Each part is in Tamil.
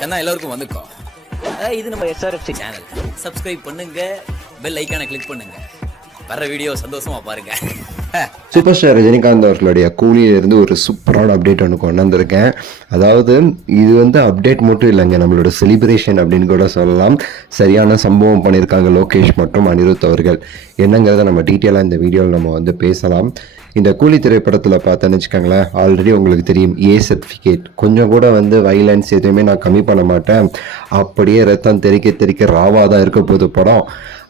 கண்ணா எல்லாருக்கும் வந்துக்கோ. இது நம்ம SRFC சேனல். சப்ஸ்கிரைப் பண்ணுங்க, பெல் ஐக்கானை கிளிக் பண்ணுங்க. வர வீடியோ சந்தோஷமா பாருங்க. சூப்பர் ஸ்டார் ரஜினிகாந்த் அவர்களுடைய கூலியிலிருந்து ஒரு சூப்பரான அப்டேட் ஒன்று கொண்டு வந்திருக்கேன். அதாவது இது வந்து அப்டேட் மட்டும் இல்லைங்க, நம்மளோட செலிப்ரேஷன் அப்படின்னு கூட சொல்லலாம். சரியான சம்பவம் பண்ணியிருக்காங்க லோகேஷ் மற்றும் அனிருத் அவர்கள். என்னங்கிறத நம்ம டீட்டெயிலாக இந்த வீடியோவில் நம்ம வந்து பேசலாம். இந்த கூலி திரைப்படத்தில் பார்த்தேன்னு வச்சுக்கோங்களேன், ஆல்ரெடி உங்களுக்கு தெரியும் A சர்டிஃபிகேட். கொஞ்சம் கூட வந்து வைலன்ஸ் எதுவுமே நான் கம்மி பண்ண மாட்டேன், அப்படியே ரத்தம் தெறிக்க தெறிக்க ராவாக தான் இருக்க போகுது படம்.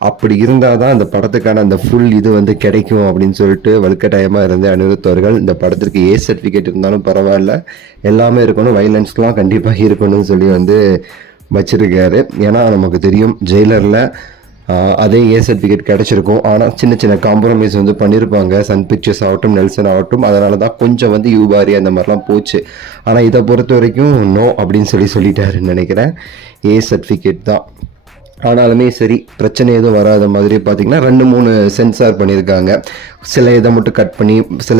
அப்படி இருந்தால் தான் அந்த படத்துக்கான அந்த ஃபுல் இது வந்து கிடைக்கும் அப்படின்னு சொல்லிட்டு வலுக்கட்டாயமாக இருந்து அனிருத் அவர்கள் இந்த படத்திற்கு A சர்டிஃபிகேட் இருந்தாலும் பரவாயில்ல, எல்லாமே இருக்கணும், வைலன்ஸ்லாம் கண்டிப்பாக இருக்கணும்னு சொல்லி வந்து வச்சிருக்காரு. ஏன்னா நமக்கு தெரியும் ஜெயிலரில் அதே A சர்டிஃபிகேட் கிடச்சிருக்கும், ஆனால் சின்ன சின்ன காம்ப்ரமைஸ் வந்து பண்ணியிருப்பாங்க சன் பிக்சர்ஸ் ஆகட்டும் நெல்சன் ஆகட்டும். அதனால தான் கொஞ்சம் வந்து யூபாரி அந்த மாதிரிலாம் போச்சு. ஆனால் இதை பொறுத்த வரைக்கும் நோ அப்படின்னு சொல்லிட்டாருன்னு நினைக்கிறேன். A சர்டிஃபிகேட் தான். ஆனாலுமே சரி, பிரச்சனை எதுவும் வராத மாதிரி பார்த்தீங்கன்னா 2-3 சென்சார் பண்ணியிருக்காங்க. சில இதை மட்டும் கட் பண்ணி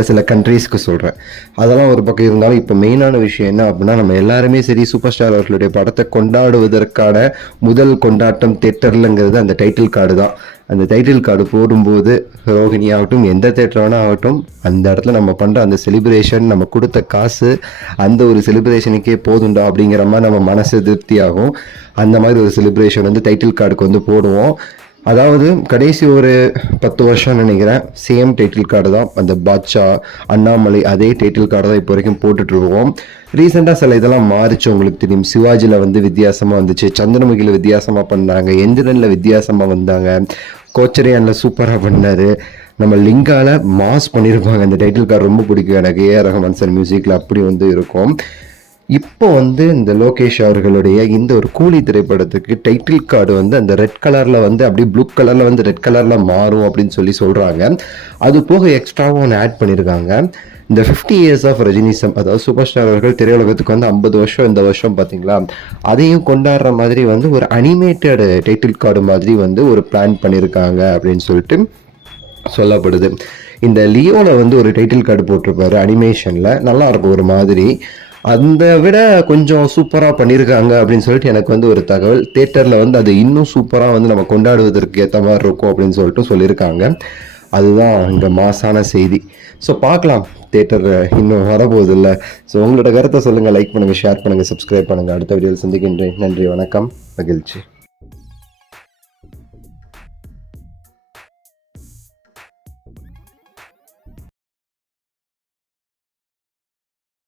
சில கண்ட்ரீஸ்க்கு சொல்கிறேன். அதெல்லாம் ஒரு பக்கம் இருந்தாலும் இப்போ மெயினான விஷயம் என்ன அப்படின்னா, நம்ம எல்லாருமே சரி சூப்பர் ஸ்டார் அவர்களுடைய படத்தை கொண்டாடுவதற்கான முதல் கொண்டாட்டம் தேட்டர்லங்கிறது அந்த டைட்டில் கார்டு தான். அந்த டைட்டில் கார்டு போடும்போது ரோஹிணி ஆகட்டும் எந்த தேட்டர் வேணா ஆகட்டும், அந்த இடத்துல நம்ம பண்ணுற அந்த செலிப்ரேஷன், நம்ம கொடுத்த காசு அந்த ஒரு செலிப்ரேஷனுக்கே போதுண்டா அப்படிங்கிற மாதிரி நம்ம மனசு திருப்தி ஆகும். அந்த மாதிரி ஒரு செலிப்ரேஷன் வந்து டைட்டில் கார்டுக்கு வந்து போடுவோம். அதாவது கடைசி ஒரு 10 வருஷம் நினைக்கிறேன், சேம் டைட்டில் கார்டு தான். அந்த பாட்ஷா, அண்ணாமலை அதே டைட்டில் கார்டு தான் இப்போ வரைக்கும் போட்டுட்ருக்கோம். ரீசெண்டாக சில இதெல்லாம் மாறிச்சு, உங்களுக்கு தெரியும். சிவாஜியில் வந்து வித்தியாசமாக வந்துச்சு, சந்திரமுகியில் வித்தியாசமாக பண்ணாங்க, எந்திரனில் வித்தியாசமாக வந்தாங்க, கோச்சரியானில் சூப்பராக பண்ணார், நம்ம லிங்கால மாஸ் பண்ணியிருப்பாங்க. அந்த டைட்டில் கார்டு ரொம்ப பிடிக்கும் எனக்கு. A.R. ரஹ்மான் சார் மியூசிக்கில் அப்படி வந்து இருக்கும். இப்போ வந்து இந்த லோகேஷ் அவர்களுடைய இந்த ஒரு கூலி திரைப்படத்துக்கு டைட்டில் கார்டு வந்து அந்த ரெட் கலரில் வந்து அப்படியே ப்ளூ கலரில் வந்து ரெட் கலரில் மாறும் அப்படின்னு சொல்கிறாங்க. அது போக எக்ஸ்ட்ராவும் ஒன்று ஆட் பண்ணியிருக்காங்க. இந்த 50 years ஆஃப் ரஜினிசம், அதாவது சூப்பர் ஸ்டார் அவர்கள் திரையுலகத்துக்கு வந்து 50 வருஷம் இந்த வருஷம் பார்த்தீங்களா, அதையும் கொண்டாடுற மாதிரி வந்து ஒரு அனிமேட்டட் டைட்டில் கார்டு மாதிரி வந்து ஒரு பிளான் பண்ணியிருக்காங்க அப்படின்னு சொல்லிட்டு சொல்லப்படுது. இந்த லியோவில் வந்து ஒரு டைட்டில் கார்டு போட்டிருப்பாரு அனிமேஷனில், நல்லாயிருக்கும் ஒரு மாதிரி. அந்த விட கொஞ்சம் சூப்பராக பண்ணியிருக்காங்க அப்படின்னு சொல்லிட்டு எனக்கு வந்து ஒரு தகவல். தேட்டரில் வந்து அது இன்னும் சூப்பராக வந்து நம்ம கொண்டாடுவதற்கு ஏற்ற மாதிரி இருக்கும் அப்படின்னு சொல்லிட்டு சொல்லியிருக்காங்க. அதுதான் இங்கே மாசான செய்தி. ஸோ பார்க்கலாம், தேட்டர் இன்னும் வரப்போகுது இல்லை. ஸோ உங்களோட கருத்தை சொல்லுங்கள், லைக் பண்ணுங்கள், ஷேர் பண்ணுங்கள், சப்ஸ்கிரைப் பண்ணுங்கள். அடுத்த வீடியோவில் சந்திக்கின்றேன். நன்றி, வணக்கம், மகிழ்ச்சி.